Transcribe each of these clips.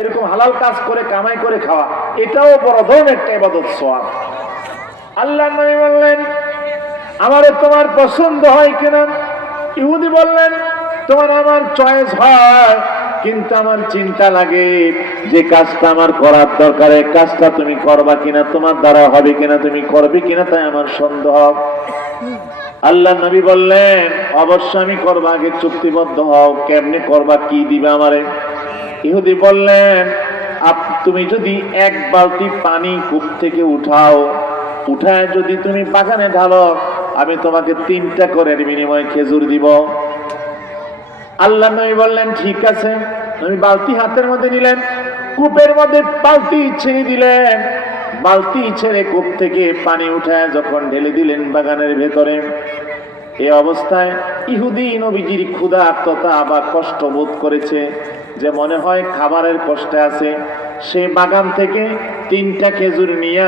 এরকম হালাল কাজ করে কামাই করে খাওয়া, এটাও বড় ধরনের একটা ইবাদত সওয়াব। আল্লাহর নবী বললেন, আমারে তোমার পছন্দ হয় কিনা? ইহুদি বললেন, তোমার আমার চয়েস হয়, কিন্তু আমার চিন্তা লাগে যে কাজটা আমার করার দরকার, এই কাজটা তুমি করবা কিনা, তোমার দ্বারা হবে কিনা, তুমি করবে কিনা, তাই আমার সন্দেহ। আল্লাহ নবী বললেন, অবশ্য আমি করবা, আগে চুক্তিবদ্ধ হও, কেমনে করবা, কি দিবে আমারে? ইহুদি বললেন, তুমি যদি এক বালতি পানি কূপ থেকে উঠাও, উঠায় যদি তুমি বাগানে ঢালো, আমি তোমাকে 3টা করে বিনিময়ে খেজুর দিব। আল্লাহ নবী বললেন, ঠিক আছে। নবী বালতি হাতের মধ্যে নিলেন, কূপের মধ্যে বালতি ছেড়ে দিলেন, বালতি ছেড়ে কূপ থেকে পানি উঠায় যখন ঢেলে দিলেন বাগানের ভেতরে, এই অবস্থায় ইহুদি নবীজির ক্ষুধার্ততা বা কষ্ট বোধ করেছে, যে মনে হয় খাবারের কষ্টে আছে। সে বাগান থেকে 3টা খেজুর নিয়ে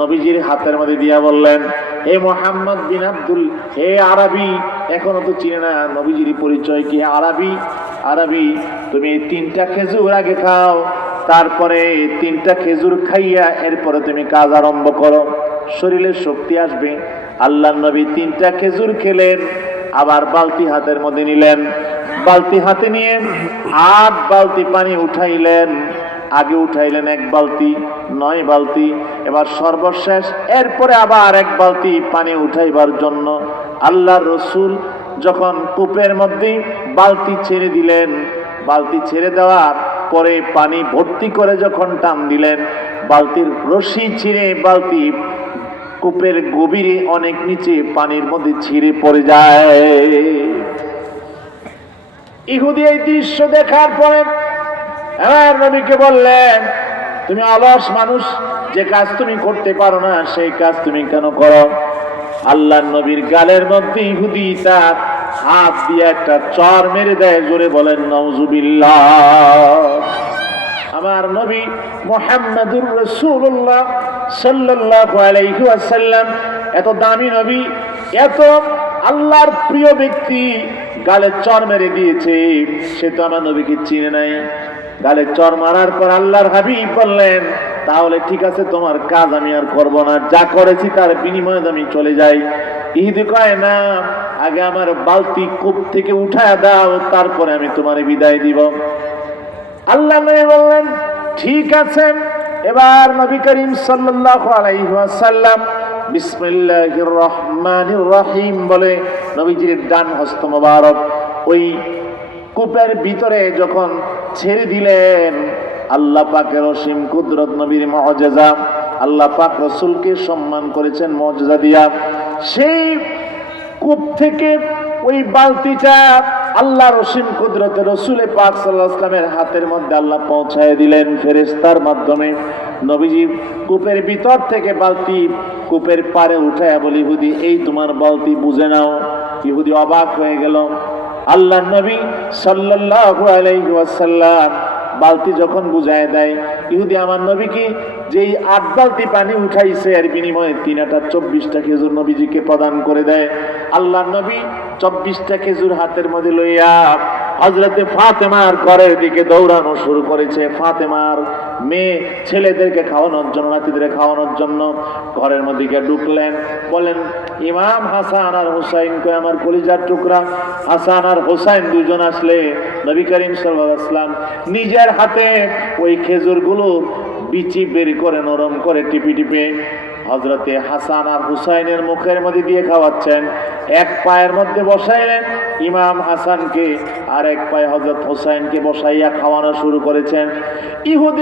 নবীজির হাতের মধ্যে দিয়া বললেন, হে মোহাম্মদ বিন আব্দুল, হে আরবি, এখনো তো চিনে না নবীজির পরিচয় কি। আরবি, আরবি, তুমি 3টা খেজুর আগে খাও, তারপরে 3টা খেজুর খাইয়া এরপরে তুমি কাজ আরম্ভ করো, শরীরে শক্তি আসবে। আল্লাহর নবী 3টা খেজুর খেলেন, আবার বালতি হাতের মধ্যে নিলেন, বালতি হাতে নিয়ে 8 বালতি পানি উঠাইলেন। আগে উঠাইলেন 1 বালতি, 9 বালতি, এবার সর্বশেষ এরপরে আবার 1 বালতি পানি উঠাইবার জন্য আল্লাহর রাসূল যখন কূপের মধ্যে বালতি ছেড়ে দিলেন, বালতি ছেড়ে দেওয়ার পরে পানি ভর্তি করে যখন টান দিলেন, বালতির রশি ছিঁড়ে বালতি কূপের গভীরে অনেক নিচে পানির মধ্যে ছিঁড়ে পড়ে যায়। ইহুদি এই দৃশ্য দেখার পরে আমার নবীকে বললেন, তুমি অলস মানুষ, যে কাজ তুমি করতে পারো না সেই কাজ তুমি কেন করো? আল্লাহর নবীর গালের মধ্যে ইহুদি তার হাত দিয়ে একটা চড় মেরে দেয়। জোরে বলেন নাউজুবিল্লাহ। আমার নবী মুহাম্মাদুর রাসূলুল্লাহ সাল্লাল্লাহু আলাইহি ওয়াসাল্লাম এত দামি নবী, এত আল্লাহর প্রিয় ব্যক্তি, গালে চড় মেরে দিয়েছে, সে তো আমার নবীকে চিনে নাই। গালে চড় মারার পর আল্লাহর হাবিব বললেন, তাহলে ঠিক আছে, তোমার কাজ আমি আর করব না, যা করেছি তার বিনিময়ে আমি চলে যাই। ইহুদি কয়, না, আগে আমার বালতি কূপ থেকে উঠায় দাও, তারপরে আমি তোমার বিদায় দিব। আল্লাহ নবী বললেন, ঠিক আছে। এবার নবী করিম সাল্লাল্লাহু আলাইহি ওয়াসাল্লাম বিসমিল্লাহির রহমানির রহিম বলে নবীজির ডান হস্ত মোবারক ওই কূপের ভিতরে যখন ছেড়ে দিলেন, আল্লাহ পাকের অসীম কুদরত, নবীর মুআজিজা, আল্লাহ পাক রাসূলকে সম্মান করেছেন মুআজিজা দিয়া। সেই কূপ থেকে ওই বালতিটা আল্লাহর অসীম কুদরতে রাসূল পাক সাল্লাল্লাহু আলাইহি ওয়াসাল্লামের হাতের মধ্যে আল্লাহ পৌঁছায় দিলেন ফেরেশতার মাধ্যমে। নবীজি কূপের ভিতর থেকে বালতি কূপের পাড়ে উঠায় বলি, ইহুদি, এই তোমার বালতি, বুঝে নাও। ইহুদি অবাক হয়ে গেল। আল্লাহর নবী সাল্লাল্লাহু আলাইহি ওয়াসাল্লাম বালতি যখন বুঝায় দেয়, ইহুদি আমার নবীকে যেই 8 বালতি পানি উঠাইছে এর বিনিময়ে 3-24টা খেজুর নবীজিকে প্রদান করে দেয়। আল্লাহর নবী 24টা খেজুর হাতের মধ্যে লইয়া হযরতে ফাতেমার ঘরের দিকে দৌড়ানো শুরু করেছে। ফাতেমার মেয়ে ছেলেদেরকে খাওয়ানোর জন্য, নাতিদের খাওয়ানোর জন্য ঘরের মধ্যে গিয়ে ঢুকলেন। বলেন, ইমাম হাসান আর হুসাইন কই, আমার কলিজার টুকরা হাসান আর হুসাইন দুজন আসলে নবী করিম সাল্লাল্লাহু আলাইহি ওয়াসাল্লাম নিজের হাতে ওই খেজুরগুলো বিচি বের করে নরম করে টিপে টিপে হযরতে হাসান আর হুসাইনের মুখের মধ্যে দিয়ে খাওয়াচ্ছেন। এক পায়ের মধ্যে বসাইলেন ইমাম হাসানকে, আর এক পায়ে হযরত হুসাইনকে বসাইয়া খাওয়ানো শুরু করেছেন। ইহুদি